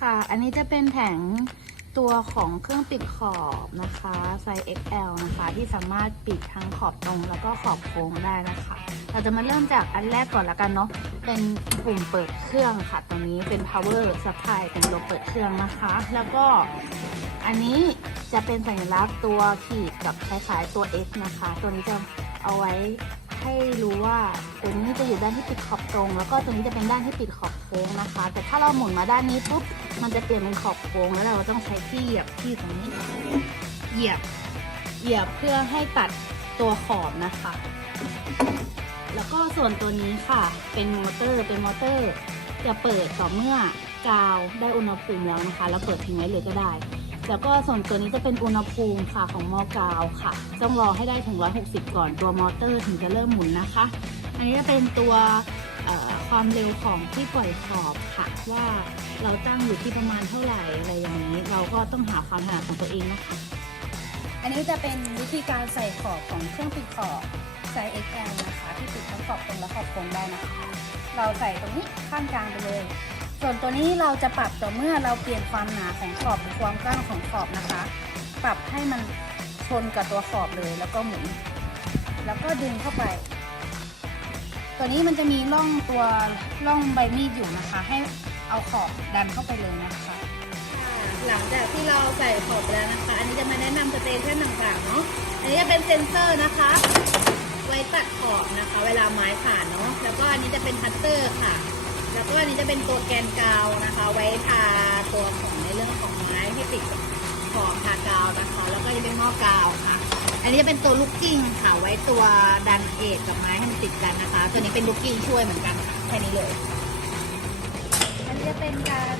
ค่ะ อันนี้จะเป็นแผงตัวของเครื่องปิดขอบนะคะไซส์ XL นะคะที่สามารถปิดทั้งขอบตรงแล้วก็ขอบโค้งได้นะคะ เราจะมาเริ่มจากอันแรกก่อนละกันเนาะเป็นปุ่มเปิดเครื่องค่ะตรงนี้เป็น power supply เป็นตัวเปิดเครื่องนะคะ แล้วก็อันนี้จะเป็นสัญลักษณ์ตัวขีดกับคล้ายๆตัว X นะคะ ตัวนี้จะเอาไว้ ให้รู้ว่าตัวนี้จะอยู่ด้านที่ปิดขอบตรง แล้วก็ตัวนี้จะเป็นด้านที่ปิดขอบโค้งนะคะ แต่ถ้าเราหมุนมาด้านนี้ปุ๊บมันจะเปลี่ยนเป็นขอบโค้งแล้วเราต้องใช้ที่เหยียบที่ตรงนี้ เหยียบเหยียบเพื่อให้ตัดตัวขอบนะคะ แล้วก็ส่วนตัวนี้ค่ะ เป็นมอเตอร์เป็นมอเตอร์ จะเปิดต่อเมื่อกาวได้อุณหภูมิแล้วนะคะ แล้วเปิดทิ้งไว้เลยก็ได้ แล้วก็ส่วนตัวนี้จะเป็นอุณหภูมิค่ะของมอกาวค่ะ ต้องรอให้ได้ถึง 160 ก่อนตัวมอเตอร์ถึงจะเริ่มหมุนนะคะ อันนี้จะเป็นตัวความเร็วของที่ปล่อยขอบค่ะ ว่าเราตั้งอยู่ที่ประมาณเท่าไหร่อะไรอย่างนี้ เราก็ต้องหาความถนัดของตัวเองนะคะ อันนี้จะเป็นวิธีการใส่ขอบของเครื่องปิดขอบไซส์ XL นะคะ ที่ปิดทั้งขอบตรงและขอบโค้งได้นะคะ เราใส่ตรงนี้ข้างกลางไปเลย ส่วนตัวนี้เราจะปรับต่อเมื่อเราเปลี่ยนความหนาของขอบหรือความกว้างของขอบนะคะ ปรับให้มันชนกับตัวขอบเลยแล้วก็หมุน แล้วก็ดึงเข้าไป ตัวนี้มันจะมีร่องตัวร่องใบมีดอยู่นะคะ ให้เอาขอบดันเข้าไปเลยนะคะ หลังจากที่เราใส่ขอบแล้วนะคะ อันนี้จะมาแนะนำสเตชันต่างๆเนาะอันนี้จะเป็นเซนเซอร์นะคะ ไว้ตัดขอบนะคะ เวลาไม้ผ่านเนาะแล้วก็อันนี้จะเป็นคัตเตอร์ค่ะ แล้วก็อันนี้จะเป็นตัวแกนกาวนะคะ ไว้ทาตัวของในเรื่องของไม้ให้ติดกับขอบทากาวนะคะ แล้วก็จะเป็นหม้อกาวค่ะ อันนี้จะเป็นตัวลูกกิ้งค่ะไว้ตัวดันเอกกับไม้ให้มันติดกันนะคะ ตัวนี้เป็นลูกกิ้งช่วยเหมือนกันค่ะแค่นี้เลย อันนี้จะเป็นการ